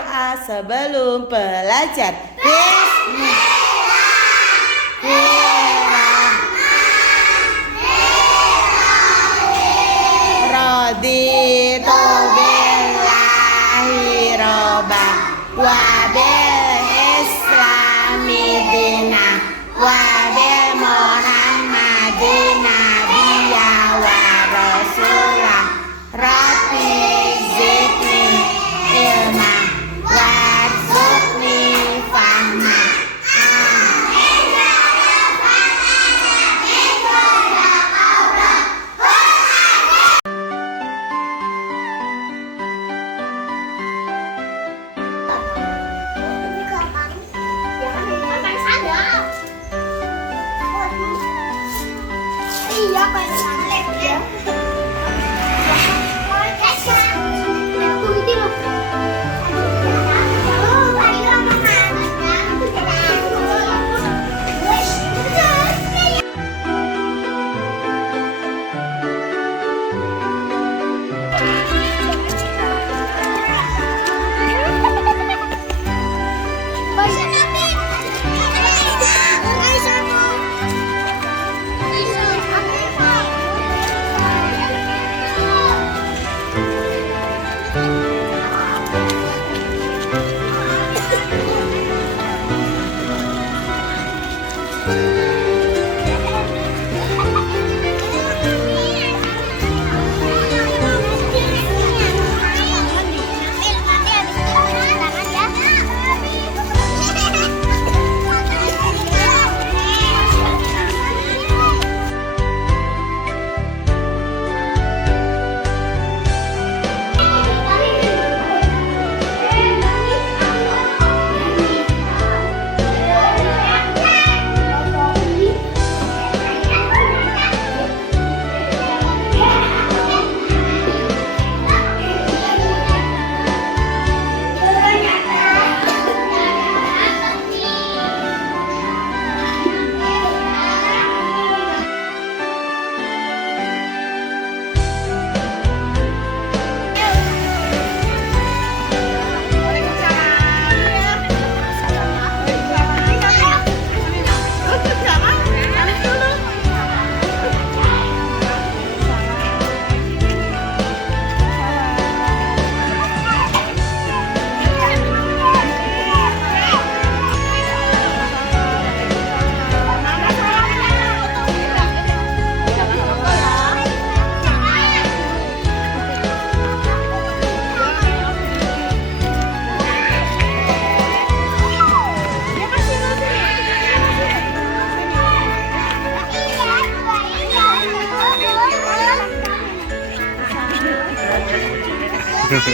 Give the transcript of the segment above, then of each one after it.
berdoa sebelum belajar. Raditu billahi robba wa bil islami dina wa bil muhammadin nabiyya wa rasulah. Rabbi zidni ilma warzuqni fahma. Iya, pengen ya. Aku itu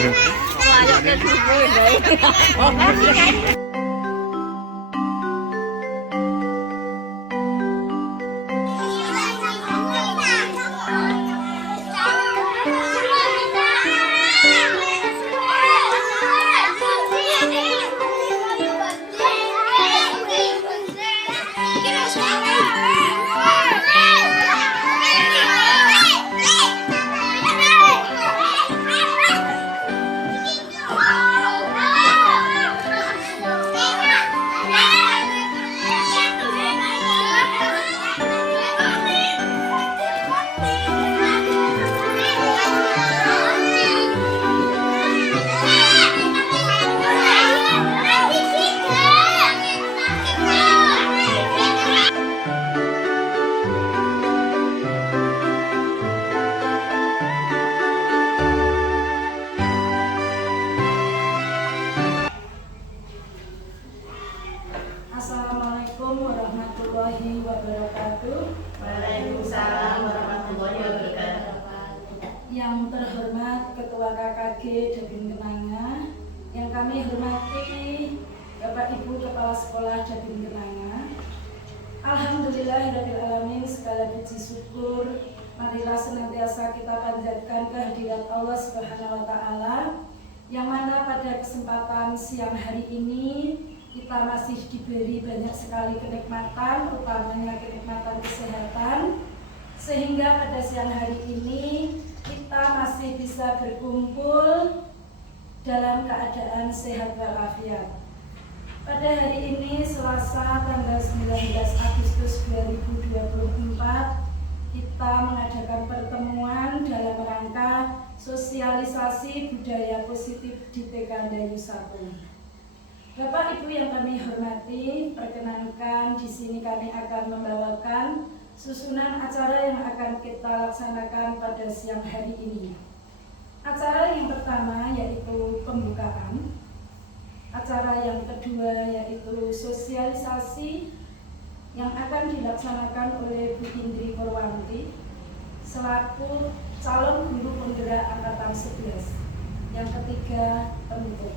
loh. Assalamualaikum warahmatullahi wabarakatuh. Waalaikumsalam warahmatullahi wabarakatuh. Yang terhormat Ketua KKG Dabin Kenanga, yang kami hormati Bapak Ibu Kepala Sekolah Dabin Kenanga. Alhamdulillahirabbil alamin, segala puji syukur marilah senantiasa kita panjatkan kehadirat Allah Subhanahu wa taala, yang mana pada kesempatan siang hari ini kita masih diberi banyak sekali kenikmatan, utamanya kenikmatan kesehatan, sehingga pada siang hari ini kita masih bisa berkumpul dalam keadaan sehat walafiat. Pada hari ini Selasa tanggal 19 Agustus 2024 kita mengadakan pertemuan dalam rangka sosialisasi budaya positif di TK Dayu 1. Bapak Ibu yang kami hormati, perkenankan di sini kami akan membawakan susunan acara yang akan kita laksanakan pada siang hari ini. Acara yang pertama yaitu pembukaan. Acara yang kedua yaitu sosialisasi yang akan dilaksanakan oleh Bu Indri Purwanti selaku calon guru penggerak angkatan 11. Yang ketiga, penutup.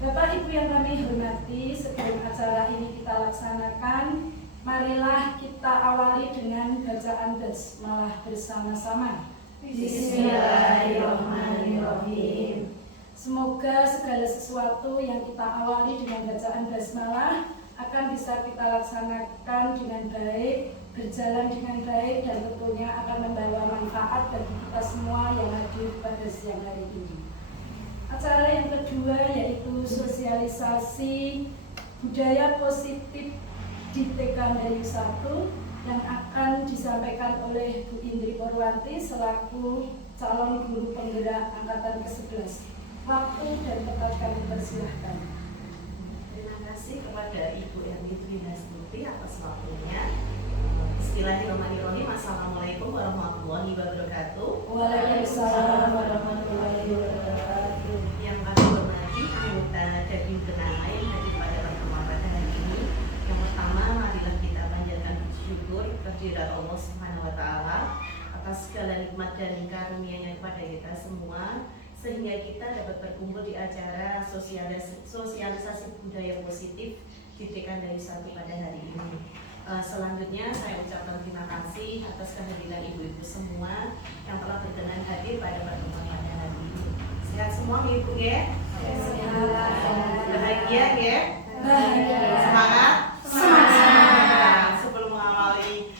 Bapak Ibu yang kami hormati, sebelum acara ini kita laksanakan, marilah kita awali dengan bacaan basmalah bersama-sama. Bismillahirrahmanirrahim. Semoga segala sesuatu yang kita awali dengan bacaan basmalah akan bisa kita laksanakan dengan baik, berjalan dengan baik, dan tentunya akan membawa manfaat bagi kita semua yang hadir pada siang hari ini. Acara yang kedua yaitu sosialisasi budaya positif di TK Dayu 1 yang akan disampaikan oleh Bu Indri Purwanti selaku calon guru penggerak angkatan ke-11. Waktu dan tempat kami persilahkan. Terima kasih kepada Ibu Erni Twinastuti atas waktunya. Bismillahirrahmanirrahim. Assalamualaikum warahmatullahi wabarakatuh. Waalaikumsalam warahmatullahi wabarakatuh. Yang kami hormati anggota Daging Benana yang hadir pada pertemuan pada hari ini. Yang pertama, marilah kita panjatkan puji syukur kehadirat Allah Subhanahu wa taala atas segala nikmat dan karunia-Nya kepada kita semua, sehingga kita dapat berkumpul di acara sosialisasi budaya positif di TK Dayu 1 pada hari ini. Selanjutnya saya ucapkan terima kasih atas kehadiran ibu-ibu semua yang telah berkenan hadir pada pertemuan pada hari ini. Sehat semua ibu ya? Sehat. Bahagia ya? Bahagia. Semangat? Semangat. Sebelum mengawali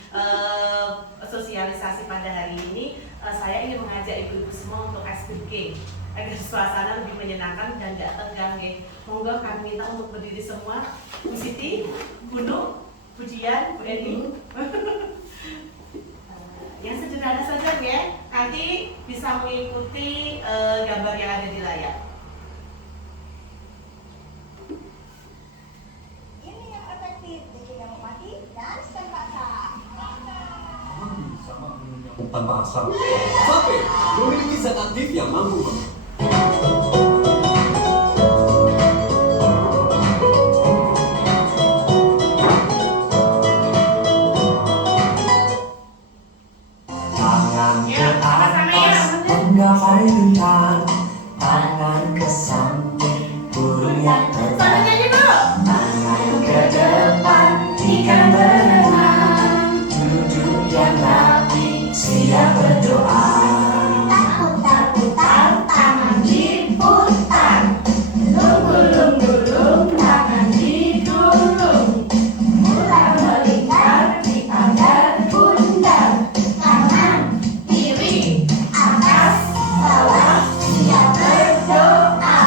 sosialisasi pada hari ini, saya ingin mengajak ibu-ibu semua untuk ice breaking agar suasana lebih menyenangkan dan tidak tegang ya. Monggo kami minta untuk berdiri semua. Bu Siti, Bu Nur, Pujian, Bu Eni. Yang sederhana saja ya, nanti bisa mengikuti gambar yang ada di layar. Ini yang efektif, yang mati dan sempurna. Sama minum yang tanpa asam. Vape memiliki zat aktif yang mampu tangan ke atas menggapai bintang, tangan ke samping burung yang terbang, tangan ke depan ikan berenang, duduk yang rapi siap berdoa. Putar-putar tangan diputar, gulung-gulung tangan digulung, mulai melingkar di pagar bundar, kanan kiri atas bawah siap berdoa.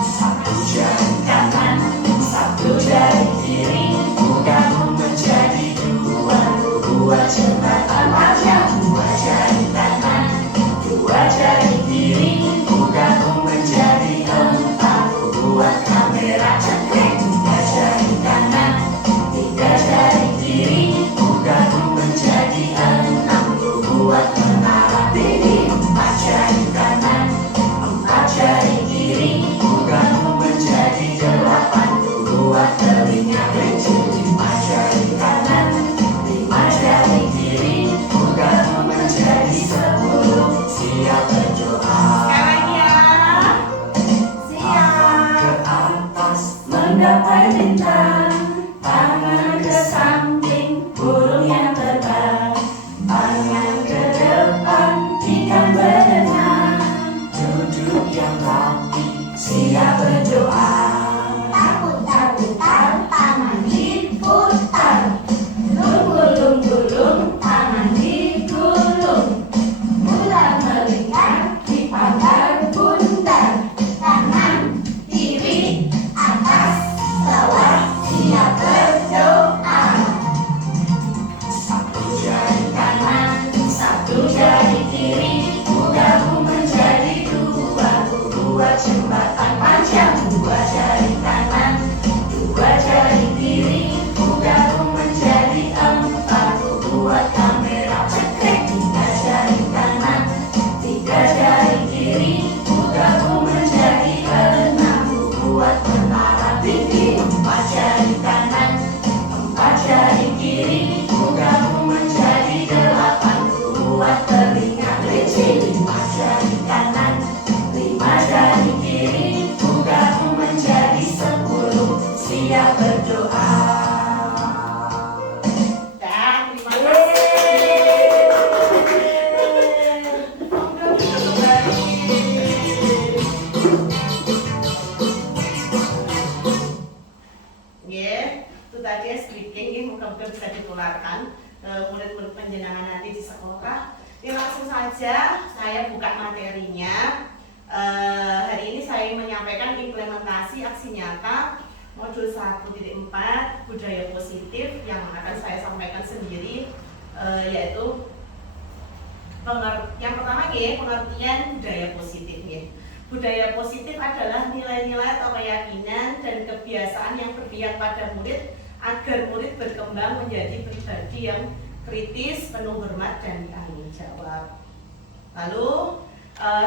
Satu jari kanan, satu jari kiri, gabung menjadi dua, dua jembatan panjang, dua jari kanan, dua jari kiri, gabung menjadi empat, buat kamera cantik. Tiga jari kanan, tiga jari kiri, gabung menjadi enam, buat menara tinggi. Empat jari kanan, empat jari kiri, gabung menjadi delapan, buat telinga kelinci. Lima jari kanan, lima jari kiri, gabung menjadi 10, siap berdoa. Sekarang ya. Tangan ke atas menggapai bintang, tangan ke samping burung yang terbang, tangan ke depan ikan berenang, duduk yang rapi siap berdoa. Putar-putar tangan diputar, gulung-gulung tangan digulung, mulai melingkar di pagar bundar. saja saya buka materinya. Hari ini saya menyampaikan implementasi aksi nyata modul 1.4 budaya positif yang akan saya sampaikan sendiri, yaitu yang pertama pengertian budaya positif. Budaya positif adalah nilai-nilai atau keyakinan dan kebiasaan yang berpihak pada murid agar murid berkembang menjadi pribadi yang kritis, penuh hormat dan tanggung jawab. Lalu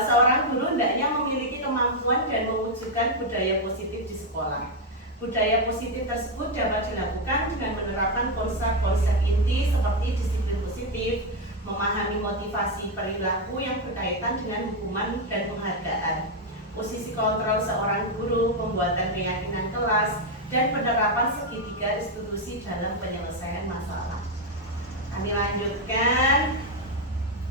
seorang guru hendaknya memiliki kemampuan dan mewujudkan budaya positif di sekolah. Budaya positif tersebut dapat dilakukan dengan menerapkan konsep-konsep inti seperti disiplin positif, memahami motivasi perilaku yang berkaitan dengan hukuman dan penghargaan, posisi kontrol seorang guru, pembuatan keyakinan kelas, dan penerapan segitiga institusi dalam penyelesaian masalah. Kami lanjutkan.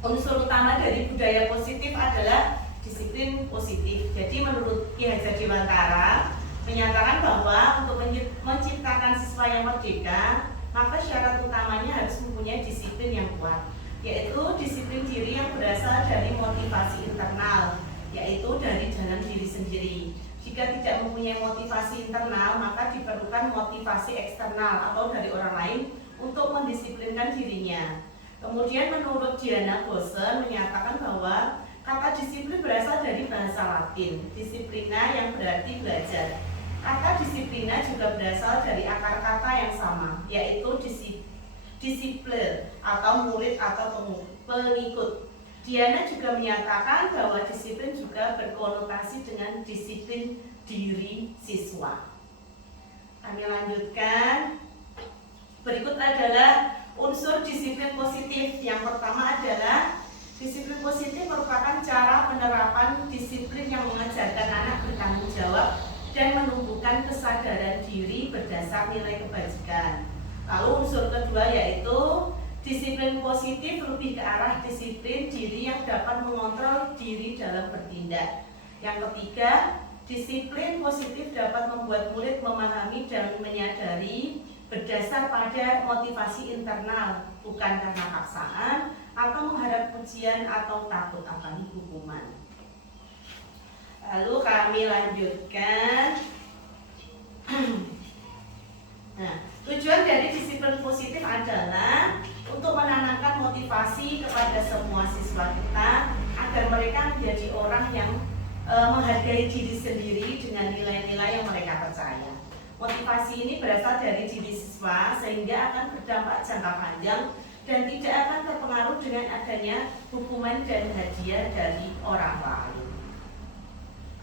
Unsur utama dari budaya positif adalah disiplin positif. Jadi menurut Ki Hajar Dewantara menyatakan bahwa untuk menciptakan siswa yang merdeka, maka syarat utamanya harus mempunyai disiplin yang kuat, yaitu disiplin diri yang berasal dari motivasi internal, yaitu dari dalam diri sendiri. Jika tidak mempunyai motivasi internal, maka diperlukan motivasi eksternal atau dari orang lain untuk mendisiplinkan dirinya. Kemudian menurut Diana Bosen menyatakan bahwa kata disiplin berasal dari bahasa Latin, disiplina yang berarti belajar. Kata disiplina juga berasal dari akar kata yang sama, yaitu disiplin atau murid atau pengikut. Diana juga menyatakan bahwa disiplin juga berkonotasi dengan disiplin diri siswa. Kami lanjutkan. Berikut adalah unsur disiplin positif. Yang pertama adalah disiplin positif merupakan cara penerapan disiplin yang mengajarkan anak bertanggung jawab dan menumbuhkan kesadaran diri berdasar nilai kebajikan. Lalu unsur kedua yaitu disiplin positif lebih ke arah disiplin diri yang dapat mengontrol diri dalam bertindak. Yang ketiga, disiplin positif dapat membuat murid memahami dan menyadari berdasar pada motivasi internal, bukan karena paksaan atau mengharap pujian atau takut akan hukuman. Lalu kami lanjutkan. Nah, tujuan dari disiplin positif adalah untuk menanamkan motivasi kepada semua siswa kita agar mereka menjadi orang yang menghargai diri sendiri dengan nilai-nilai yang mereka percaya. Motivasi ini berasal dari diri siswa sehingga akan berdampak jangka panjang dan tidak akan terpengaruh dengan adanya hukuman dan hadiah dari orang lain.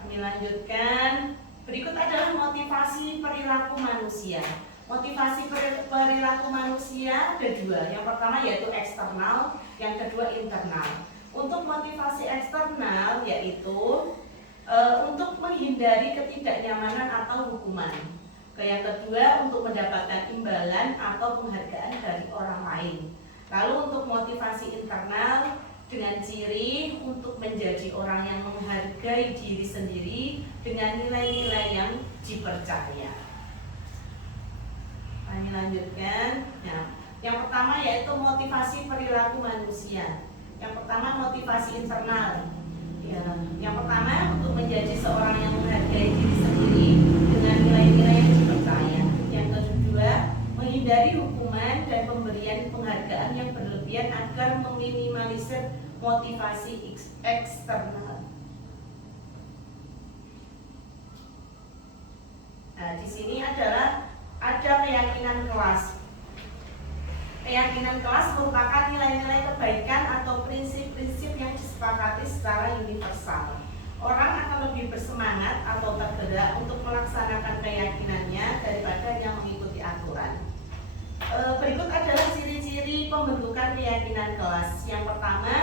Kami lanjutkan. Berikut adalah motivasi perilaku manusia. Motivasi perilaku manusia ada dua. Yang pertama yaitu eksternal, yang kedua internal. Untuk motivasi eksternal yaitu untuk menghindari ketidaknyamanan atau hukuman. Yang kedua untuk mendapatkan imbalan atau penghargaan dari orang lain. Lalu untuk motivasi internal dengan ciri untuk menjadi orang yang menghargai diri sendiri dengan nilai-nilai yang dipercaya. Kami lanjutkan. Nah, yang pertama yaitu motivasi perilaku manusia. Yang pertama motivasi internal. Ya, yang pertama untuk menjadi seorang yang menghargai diri sendiri dengan nilai-nilai yang dipercaya. Yang kedua menghindari hukuman dan pemberian penghargaan yang berlebihan agar meminimalisir motivasi eksternal. Nah, di sini ada keyakinan kelas. Keyakinan kelas merupakan nilai-nilai kebaikan atau prinsip-prinsip yang disepakati secara universal. Orang akan lebih bersemangat atau tergerak untuk melaksanakan keyakinannya daripada yang mengikuti aturan. Berikut adalah ciri-ciri pembentukan keyakinan kelas. Yang pertama,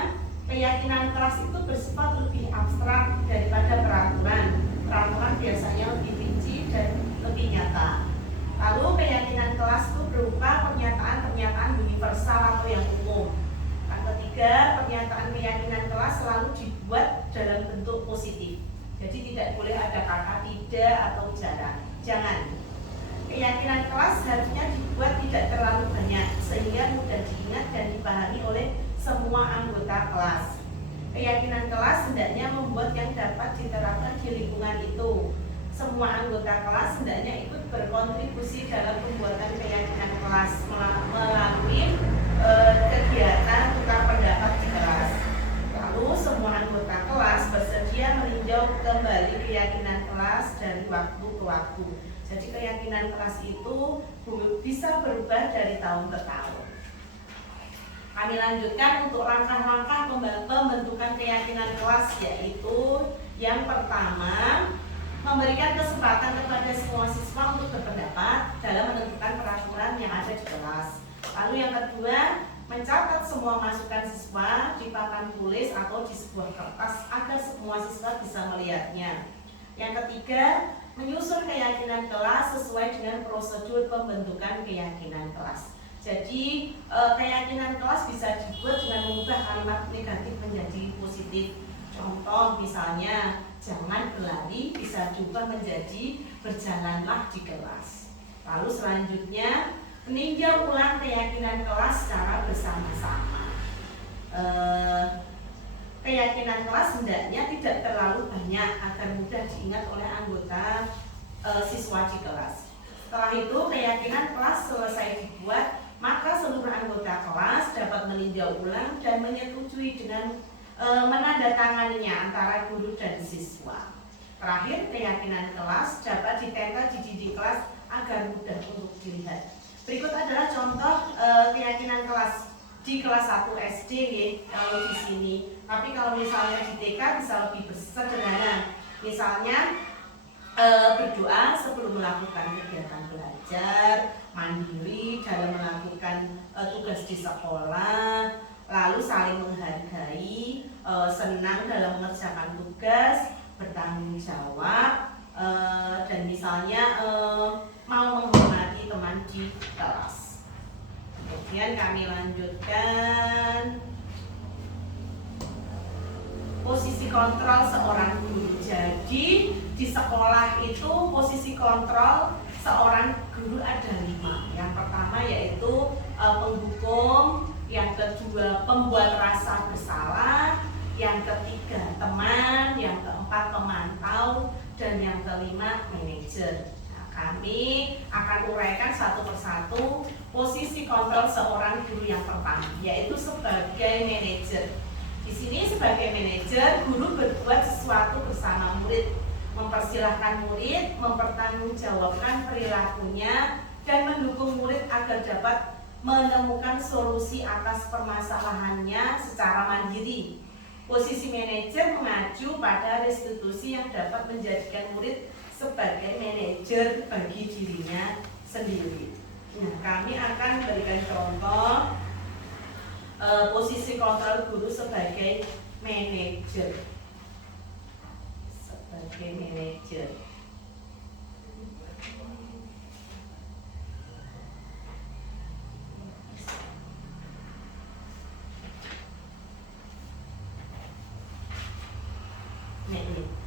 keyakinan kelas itu bersifat lebih abstrak daripada peraturan. Peraturan biasanya lebih rinci dan lebih nyata. Lalu keyakinan kelas itu berupa pernyataan-pernyataan universal atau yang umum. Yang ketiga, pernyataan keyakinan kelas selalu dibuat dalam bentuk positif. Jadi tidak boleh ada kata tidak atau jangan. Keyakinan kelas harusnya dibuat tidak terlalu banyak sehingga mudah diingat dan dipahami oleh semua anggota kelas. Keyakinan kelas hendaknya membuat yang dapat diterapkan di lingkungan itu. Semua anggota kelas hendaknya ikut berkontribusi dalam pembuatan keyakinan kelas melalui kegiatan tukar pendapat di kelas. Lalu semua anggota kelas bersedia meninjau kembali keyakinan kelas dari waktu ke waktu. Jadi keyakinan kelas itu bisa berubah dari tahun ke tahun. Kami lanjutkan untuk langkah-langkah pembentukan keyakinan kelas, yaitu yang pertama, memberikan kesempatan kepada semua siswa untuk berpendapat dalam menentukan peraturan yang ada di kelas. Lalu yang kedua, mencatat semua masukan siswa di papan tulis atau di sebuah kertas agar semua siswa bisa melihatnya. Yang ketiga, menyusun keyakinan kelas sesuai dengan prosedur pembentukan keyakinan kelas. Jadi keyakinan kelas bisa dibuat dengan mengubah kalimat negatif menjadi positif. Contoh misalnya, jangan berlari bisa diubah menjadi berjalanlah di kelas. Lalu selanjutnya, meninjau ulang keyakinan kelas secara bersama-sama. Keyakinan kelas hendaknya tidak terlalu banyak agar mudah diingat oleh anggota siswa di kelas. Setelah itu keyakinan kelas selesai dibuat, maka seluruh anggota kelas dapat meninjau ulang dan menyetujui dengan menandatanganinya antara guru dan siswa. Terakhir, keyakinan kelas dapat ditempel di dinding kelas agar mudah untuk dilihat. Berikut adalah contoh keyakinan kelas di kelas 1 SD kalau di sini. Tapi kalau misalnya di TK bisa lebih sederhana. Misalnya berdoa sebelum melakukan kegiatan belajar, mandiri dalam melakukan tugas di sekolah, lalu saling menghargai, senang dalam mengerjakan tugas, bertanggung jawab, dan misalnya mau menghormati teman di kelas. Kemudian kami lanjutkan posisi kontrol seorang guru. Jadi di sekolah itu posisi kontrol seorang guru ada 5. Yang pertama yaitu penghukum, yang kedua pembuat rasa bersalah, yang ketiga teman, yang keempat pemantau, dan yang kelima manajer. Nah, kami akan uraikan satu persatu posisi kontrol seorang guru yang pertama, yaitu sebagai manajer. Di sini sebagai manajer, guru berbuat sesuatu bersama murid, mempersilahkan murid, mempertanggungjawabkan perilakunya, dan mendukung murid agar dapat menemukan solusi atas permasalahannya secara mandiri. Posisi manajer mengacu pada restitusi yang dapat menjadikan murid sebagai manajer bagi dirinya sendiri. Nah, kami akan berikan contoh posisi kontrol guru sebagai manajer. Sebagai manajer.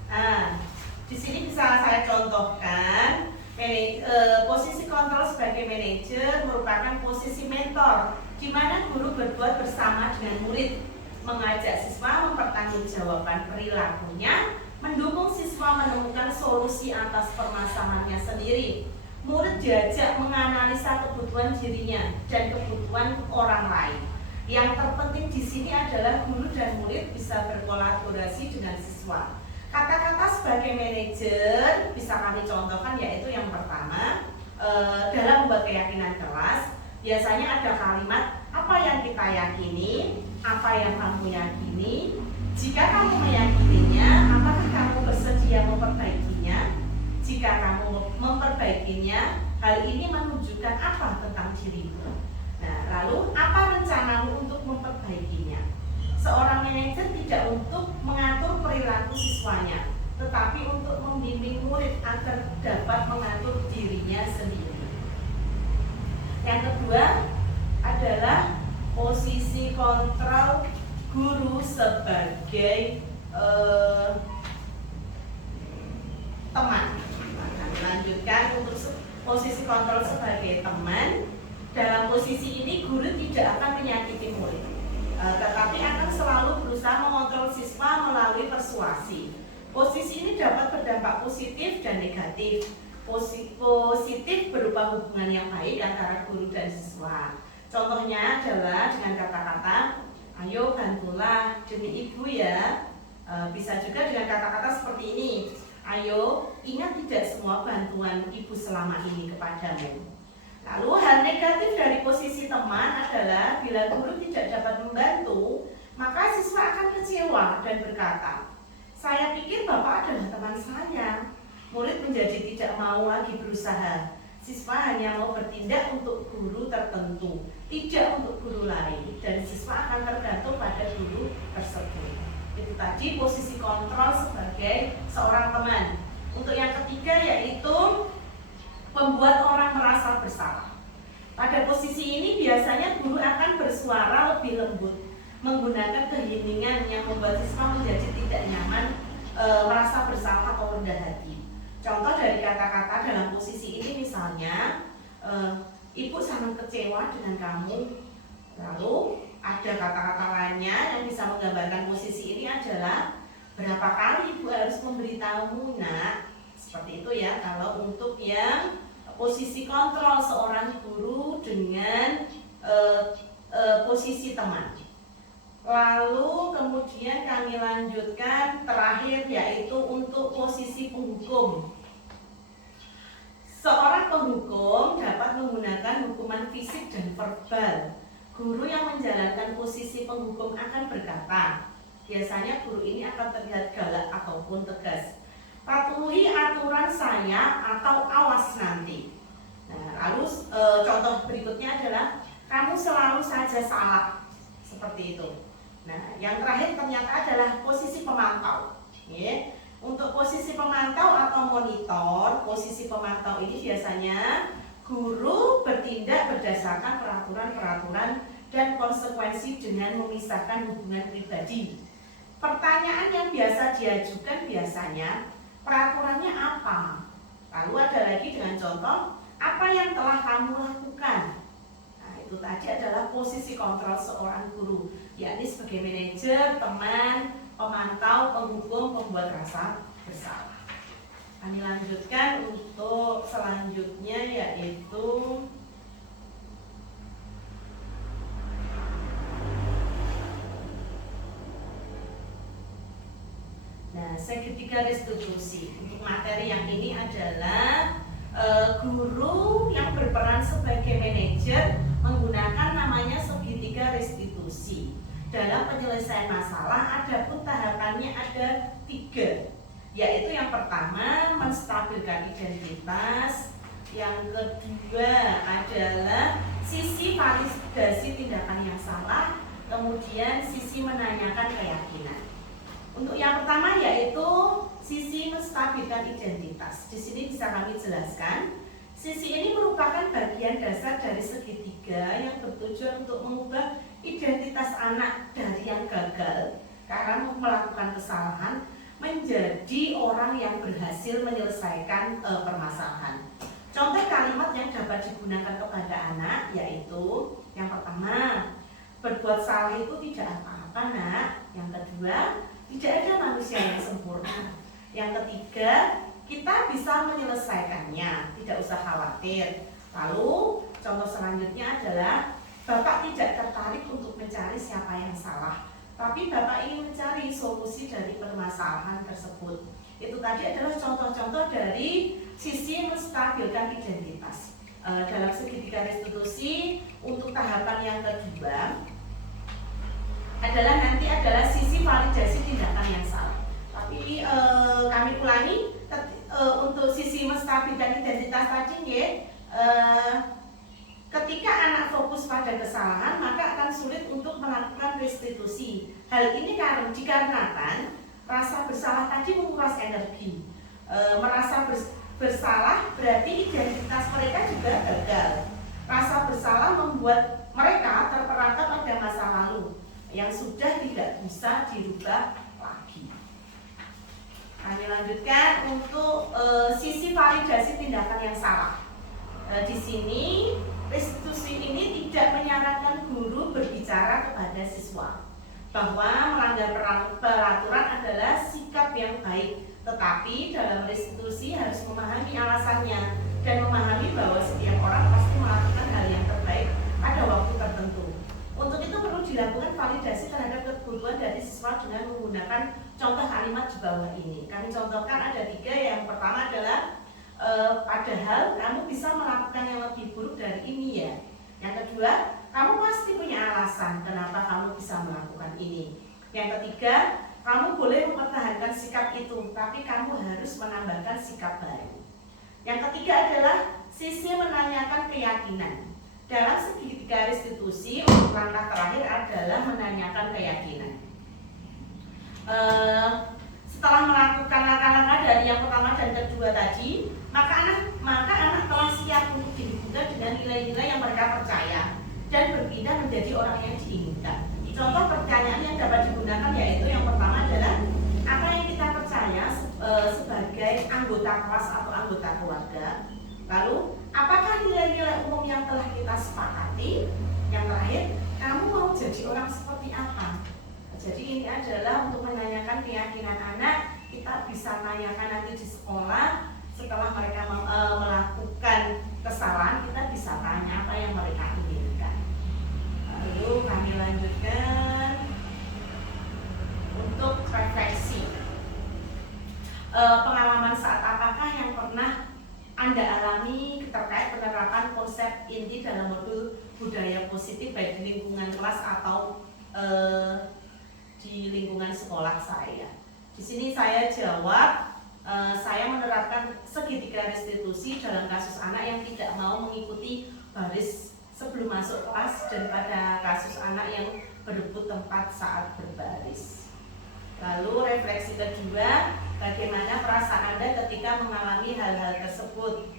Nah, di sini bisa saya contohkan posisi kontrol sebagai manajer merupakan posisi mentor, di mana guru berbuat bersama dengan murid, mengajak siswa mempertanggungjawabkan perilakunya, mendukung siswa menemukan solusi atas permasalahannya sendiri. Murid diajak menganalisa kebutuhan dirinya dan kebutuhan orang lain. Yang terpenting di sini adalah guru dan murid bisa berkolaborasi dengan siswa. Kata-kata sebagai manajer bisa kami contohkan, yaitu yang pertama, dalam membuat keyakinan kelas biasanya ada kalimat apa yang kita yakini, apa yang kamu yakini, jika kamu meyakininya, apakah kamu bersedia memperbaikinya? Jika kamu memperbaikinya, hal ini menunjukkan apa tentang dirimu? Nah, lalu apa rencanamu untuk memperbaikinya? Seorang manajer tidak untuk mengatur perilaku siswanya, tetapi untuk membimbing murid agar dapat mengatur dirinya sendiri. Yang kedua adalah posisi kontrol guru sebagai teman. Kami lanjutkan untuk posisi kontrol sebagai teman. Dalam posisi ini guru tidak akan menyakiti murid, tetapi akan selalu berusaha mengontrol siswa melalui persuasi. Posisi ini dapat berdampak positif dan negatif. Positif berupa hubungan yang baik antara guru dan siswa. Contohnya adalah dengan kata-kata, ayo bantulah demi ibu ya. Bisa juga dengan kata-kata seperti ini, ayo ingat tidak semua bantuan ibu selama ini kepadamu. Lalu hal negatif dari posisi teman adalah bila guru tidak dapat membantu, maka siswa akan kecewa dan berkata, saya pikir Bapak adalah teman saya. Murid menjadi tidak mau lagi berusaha. Siswa hanya mau bertindak untuk guru tertentu, tidak untuk guru lain. Dan siswa akan tergantung pada guru tersebut. Itu tadi posisi kontrol sebagai seorang teman. Untuk yang ketiga yaitu membuat orang merasa bersalah. Pada posisi ini biasanya guru akan bersuara lebih lembut, menggunakan keheningan yang membuat siswa menjadi tidak nyaman, merasa bersalah atau rendah hati. Contoh dari kata-kata dalam posisi ini misalnya, ibu sangat kecewa dengan kamu. Lalu ada kata-kata lainnya yang bisa menggambarkan posisi ini adalah, berapa kali ibu harus memberitahumu nak? Seperti itu ya, kalau untuk yang posisi kontrol seorang guru dengan posisi teman. Lalu kemudian kami lanjutkan terakhir yaitu untuk posisi penghukum. Seorang penghukum dapat menggunakan hukuman fisik dan verbal. Guru yang menjalankan posisi penghukum akan berkata, biasanya guru ini akan terlihat galak ataupun tegas. Patuhi aturan saya atau awas nanti. Nah, lalu contoh berikutnya adalah kamu selalu saja salah. Seperti itu. Nah, yang terakhir ternyata adalah posisi pemantau. Ya. Untuk posisi pemantau atau monitor, posisi pemantau ini biasanya guru bertindak berdasarkan peraturan-peraturan dan konsekuensi dengan memisahkan hubungan pribadi. Pertanyaan yang biasa diajukan biasanya, peraturannya apa? Lalu ada lagi dengan contoh, apa yang telah kamu lakukan? Nah, itu tadi adalah posisi kontrol seorang guru, yakni sebagai manajer, teman, pemantau, penghukum, pembuat rasa bersalah. Kami lanjutkan untuk selanjutnya yaitu segitiga restitusi. Untuk materi yang ini adalah guru yang berperan sebagai manajer menggunakan namanya segitiga restitusi. Dalam penyelesaian masalah, adapun tahapannya ada 3, yaitu yang pertama menstabilkan identitas, yang kedua adalah sisi validasi tindakan yang salah, kemudian sisi menanyakan keyakinan. Untuk yang pertama yaitu sisi menstabilkan identitas. Di sini bisa kami jelaskan, sisi ini merupakan bagian dasar dari segitiga yang bertujuan untuk mengubah identitas anak dari yang gagal karena melakukan kesalahan menjadi orang yang berhasil menyelesaikan permasalahan. Contoh kalimat yang dapat digunakan kepada anak yaitu yang pertama, berbuat salah itu tidak apa-apa nak. Yang kedua, tidak ada manusia yang sempurna. Yang ketiga, kita bisa menyelesaikannya, tidak usah khawatir. Lalu contoh selanjutnya adalah Bapak tidak tertarik untuk mencari siapa yang salah, tapi Bapak ingin mencari solusi dari permasalahan tersebut. Itu tadi adalah contoh-contoh dari sisi menstabilkan identitas. Dalam segitiga restitusi, untuk tahapan yang kedua adalah nanti adalah sisi validasi tindakan yang salah. Tapi kami ulangi untuk sisi menstabilkan identitas tadi ya. Ketika anak fokus pada kesalahan, maka akan sulit untuk melakukan restitusi. Hal ini dikarenakan rasa bersalah tadi menguras energi. Merasa bersalah berarti identitas mereka juga gagal. Rasa bersalah membuat mereka terperangkap pada masa lalu yang sudah tidak bisa dirubah lagi. Kami lanjutkan untuk sisi validasi tindakan yang salah. Di sini restitusi ini tidak menyarankan guru guru berbicara kepada siswa bahwa melanggar peraturan adalah sikap yang baik, tetapi dalam restitusi harus memahami alasannya dan memahami bahwa setiap orang pasti melakukan hal yang terbaik pada waktu tertentu. Untuk itu perlu dilakukan validasi terhadap kebutuhan dari siswa dengan menggunakan contoh kalimat di bawah ini. Kami contohkan ada 3. Yang pertama adalah padahal kamu bisa melakukan yang lebih buruk dari ini ya. Yang kedua, kamu pasti punya alasan kenapa kamu bisa melakukan ini. Yang ketiga, kamu boleh mempertahankan sikap itu, tapi kamu harus menambahkan sikap baru. Yang ketiga adalah sisi menanyakan keyakinan. Dalam segitiga restitusi, untuk langkah terakhir adalah menanyakan keyakinan. Setelah melakukan langkah-langkah dari yang pertama dan kedua tadi, maka anak telah siap untuk dihubungkan dengan nilai-nilai yang mereka percaya dan berpindah menjadi orang yang diinginkan. Contoh pertanyaan yang dapat digunakan yaitu yang pertama adalah apa yang kita percaya sebagai anggota kelas atau anggota keluarga. Lalu, apakah nilai-nilai umum yang telah kita sepakati? Yang terakhir, kamu mau jadi orang seperti apa? Jadi ini adalah untuk menanyakan keyakinan anak. Kita bisa tanyakan nanti di sekolah setelah mereka melakukan kesalahan, kita bisa tanya apa yang mereka inginkan. Lalu kami lanjutkan untuk refleksi. Pengalaman saat apakah yang pernah Anda alami terkait penerapan konsep inti dalam modul budaya positif baik di lingkungan kelas atau di lingkungan sekolah saya? Di sini saya jawab, saya menerapkan segitiga restitusi dalam kasus anak yang tidak mau mengikuti baris sebelum masuk kelas dan pada kasus anak yang berebut tempat saat berbaris. Lalu refleksi kedua, bagaimana perasaan Anda ketika mengalami hal-hal tersebut?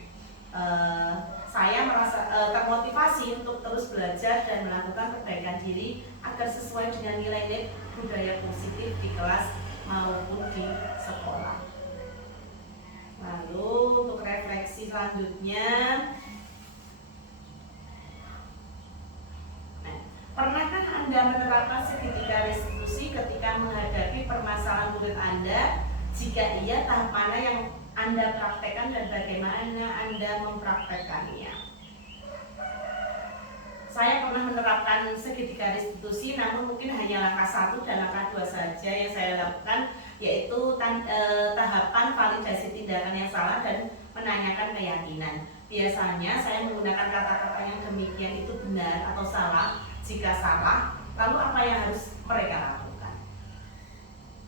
Saya merasa termotivasi untuk terus belajar dan melakukan perbaikan diri agar sesuai dengan nilai-nilai budaya positif di kelas maupun di sekolah. Lalu untuk refleksi selanjutnya, pernahkah Anda menerapkan segitiga restitusi ketika menghadapi permasalahan murid Anda? Jika iya, tahap mana yang Anda praktekkan dan bagaimana Anda mempraktekannya? Saya pernah menerapkan segitiga restitusi, namun mungkin hanya langkah 1 dan langkah 2 saja yang saya lakukan, yaitu tahapan validasi tindakan yang salah dan menanyakan keyakinan. Biasanya saya menggunakan kata-kata yang demikian itu benar atau salah. Jika salah, lalu apa yang harus mereka lakukan?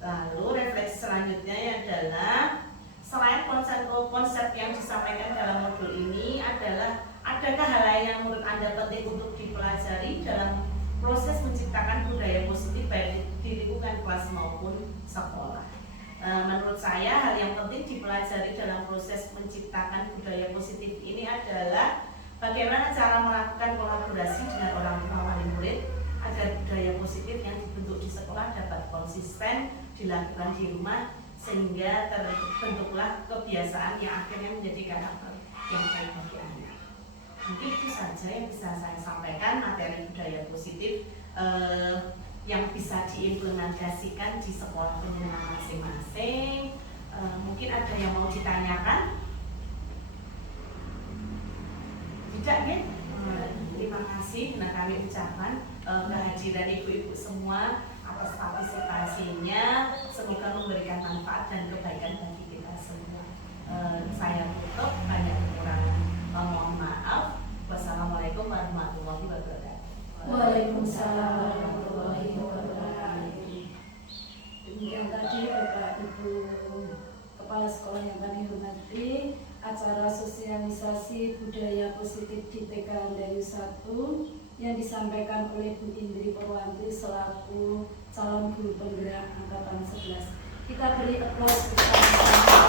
Lalu refleksi selanjutnya adalah selain konsep yang disampaikan dalam modul ini adalah adakah hal lain yang menurut Anda penting untuk dipelajari dalam proses menciptakan budaya positif baik di lingkungan kelas maupun sekolah? Menurut saya hal yang penting dipelajari dalam proses menciptakan budaya positif ini adalah bagaimana cara melakukan kolaborasi dengan orang tua wali murid agar budaya positif yang dibentuk di sekolah dapat konsisten dilakukan di rumah sehingga terbentuklah kebiasaan yang akhirnya menjadi karakter yang baik bagi anak. Mungkin itu saja yang bisa saya sampaikan materi budaya positif yang bisa diimplementasikan di sekolah pendidikan masing-masing. Mungkin ada yang mau ditanyakan? Tidak ya? Terima kasih. Nah, kami ucapkan kehadiran ibu-ibu semua atas partisipasinya. Semoga memberikan manfaat dan kebaikan bagi kita semua. Saya tutup, banyak kekurangan, mohon maaf. Wassalamualaikum warahmatullahi wabarakatuh. Waalaikumsalam warahmatullahi wabarakatuh. Demikian tadi Bapak Ibu Kepala Sekolah yang kami hormati, acara sosialisasi budaya positif di TK Andayu 1 yang disampaikan oleh Bu Indri Purwanti selaku calon guru penggerak angkatan 11. Kita beri aplaus bersama-sama.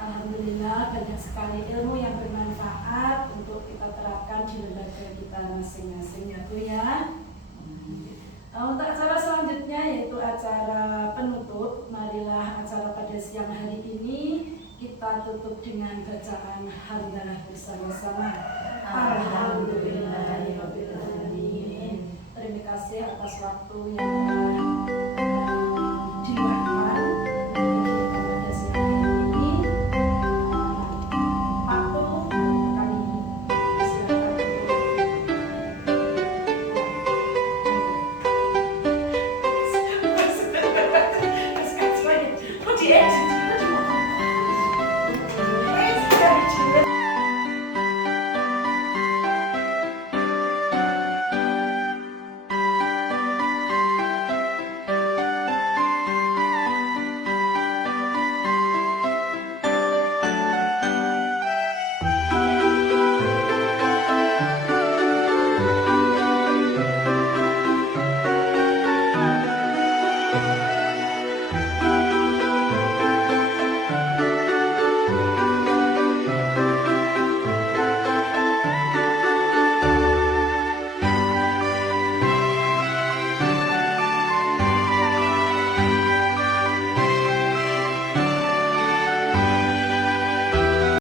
Alhamdulillah banyak sekali ilmu yang bermanfaat untuk kita terapkan di lembaga kita masing-masing ya Bu ya. Untuk acara selanjutnya yaitu acara penutup, marilah acara pada siang hari ini kita kita tutup dengan bacaan hamdalah bersama-sama. Alhamdulillahirabbil alamin. Terima kasih atas waktu yang